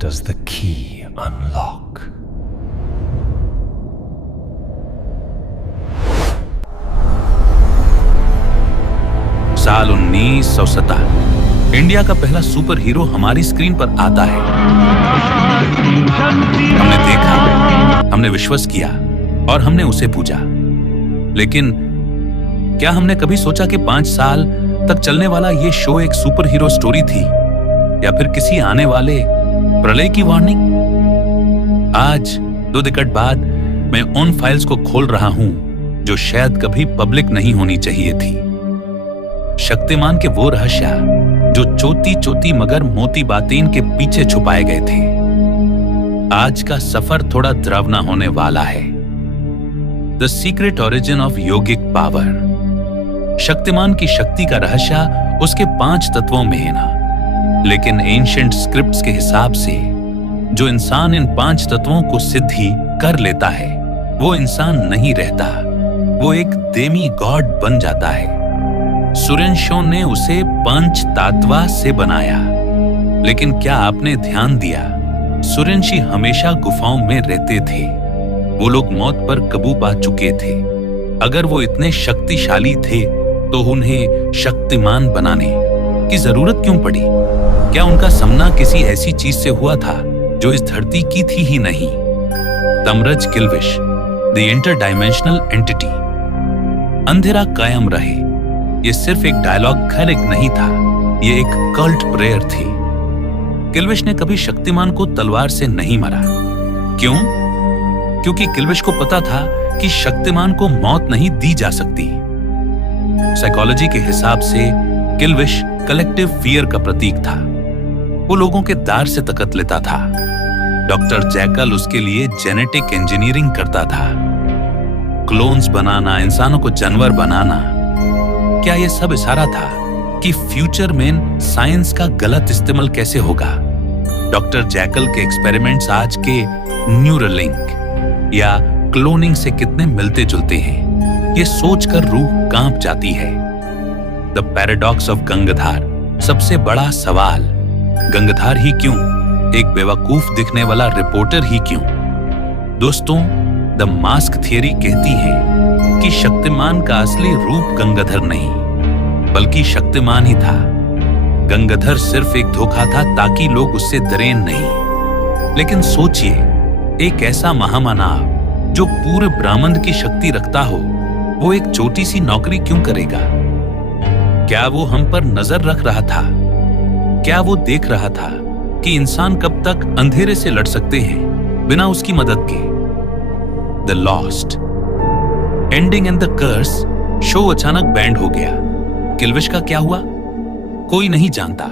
does the key unlock? साल 1970 India का पहला सुपर हीरो हमारी स्क्रीन पर आता है। हमने देखा, हमने विश्वास किया और हमने उसे पूजा। लेकिन क्या हमने कभी सोचा कि 5 साल तक चलने वाला ये शो एक सुपर हीरो स्टोरी थी या फिर किसी आने वाले प्रलय की वार्निंग? आज 2 दिक्कत बाद मैं उन फाइल्स को खोल रहा हूं जो शायद कभी पब्लिक नहीं होनी चाहिए थी। शक्तिमान के वो रहस्य जो चोटी चोटी मगर मोती बातें के पीछे छुपाए गए थे। आज का सफर थोड़ा डरावना होने वाला है। The secret origin of yogic power. Shaktimaan की शक्ति का रहस्य उसके 5 तत्वों में है ना, लेकिन एंशिएंट स्क्रिप्ट्स के हिसाब से जो इंसान इन 5 तत्वों को सिद्धि कर लेता है वो इंसान नहीं रहता, वो एक देमी गॉड बन जाता है। सुरेंशो ने उसे पंचतत्वा से बनाया, लेकिन क्या आपने ध्यान दिया, सुरेंशी हमेशा गुफाओं में रहते थे। वो लोग मौत पर काबू पा चुके थे। अगर वो इतने शक्तिशाली थे तो उन्हें शक्तिमान बनाने की जरूरत क्यों पड़ी? क्या उनका सामना किसी ऐसी चीज से हुआ था जो इस धरती की थी ही नहीं? तमरज किल्विश, द इंटरडायमेंशनल एंटिटी। अंधेरा कायम रहे, ये सिर्फ एक डायलॉग खैरिक नहीं था, ये एक कल्ट प्रेयर थी। किल्विश ने कभी शक्तिमान को तलवार से नहीं मारा। क्यों? क्योंकि किल्विश को पता था कि शक्तिमान को मौत नहीं दी जा सकती। साइकोलॉजी के हिसाब से किल्विश कलेक्टिव फियर का प्रतीक था। वो लोगों के दार से ताकत लेता था। डॉक्टर जैकल उसके लिए जेनेटिक इंजीनियरिंग करता था, क्लोन्स बनाना, इंसानों को जानवर बनाना। क्या यह सब इशारा था कि फ्यूचर में साइंस का गलत इस्तेमाल कैसे होगा? डॉक्टर जैकल के एक्सपेरिमेंट्स आज के न्यूरलिंक या क्लोनिंग से कितने मिलते जुलते हैं, ये सोचकर रूह कांप जाती है। The paradox of Gangadhar. सबसे बड़ा सवाल, गंगाधर ही क्यों? एक बेवकूफ दिखने वाला रिपोर्टर ही क्यों? दोस्तों, द मास्क थियरी कहती है कि शक्तिमान का असली रूप गंगाधर नहीं बल्कि शक्तिमान ही था। गंगाधर सिर्फ एक धोखा था ताकि लोग उससे डरें नहीं। लेकिन सोचिए, एक ऐसा महामानव जो पूरे ब्रह्मांड की शक्ति रखता हो, वो एक छोटी सी नौकरी क्यों करेगा? क्या वो हम पर नजर रख रहा था? क्या वो देख रहा था कि इंसान कब तक अंधेरे से लड़ सकते हैं बिना उसकी मदद के? The lost ending and the curse show अचानक बैंड हो गया। किल्विश का क्या हुआ? कोई नहीं जानता।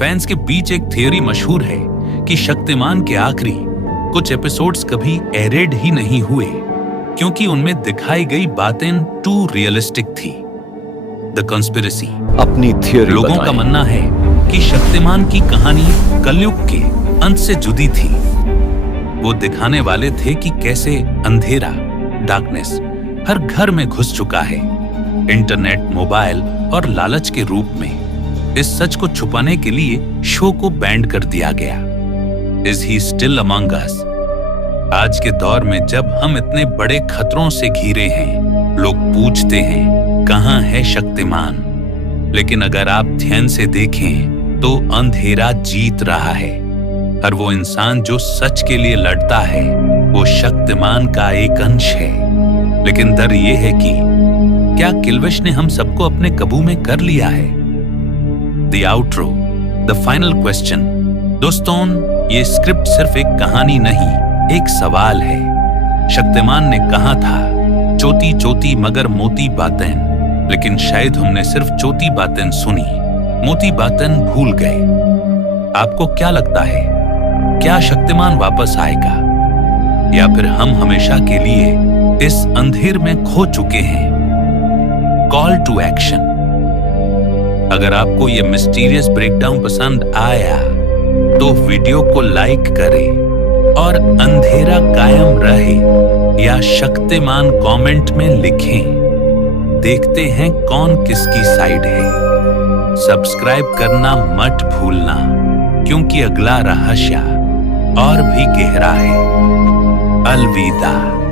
फैंस के बीच एक थियरी मशहूर है कि शक्तिमान के आखिरी कुछ एपिसोड्स कभी एयरेड ही नहीं हुए क्योंकि उनमें दिखाई गई बातें टू रियलिस्टिक थी। The conspiracy. अपनी थियरी लोगों का मानना है कि शक्तिमान की कहानी कलयुग के अंत से जुड़ी थी। वो दिखाने वाले थे कि कैसे अंधेरा, डार्कनेस हर घर में घुस चुका है, इंटरनेट, मोबाइल और लालच के रूप में। इस सच को छुपाने के लिए शो को बैंड कर दिया गया। इज ही स्टिल अमंग अस? आज के दौर में जब हम इतने बड़े खतरों से घिरे हैं, लोग पूछते हैं कहां है शक्तिमान? लेकिन अगर आप ध्यान से देखें तो अंधेरा जीत रहा है। हर वो इंसान जो सच के लिए लड़ता है वो शक्तिमान का एक अंश है। लेकिन डर ये है कि क्या किल्विश ने हम सबको अपने काबू में कर लिया है? The outro, the final question. दोस्तों, ये स्क्रिप्ट सिर्फ एक कहानी नहीं, एक सवाल है। शक्तिमान ने कहा था चोटी चोटी मगर मोती बातें, लेकिन शायद हमने सिर्फ चोटी बातें सुनी, मोती बातें भूल गए। आपको क्या लगता है, क्या शक्तिमान वापस आएगा या फिर हम हमेशा के लिए इस अंधेर में खो चुके हैं? Call to action. अगर आपको यह मिस्टीरियस ब्रेकडाउन पसंद आया तो वीडियो को लाइक करें और अंधेरा कायम रहे या शक्तिमान कमेंट में लिखें। देखते हैं कौन किसकी साइड है। सब्सक्राइब करना मत भूलना, क्योंकि अगला रहस्य और भी गहरा है। अलविदा।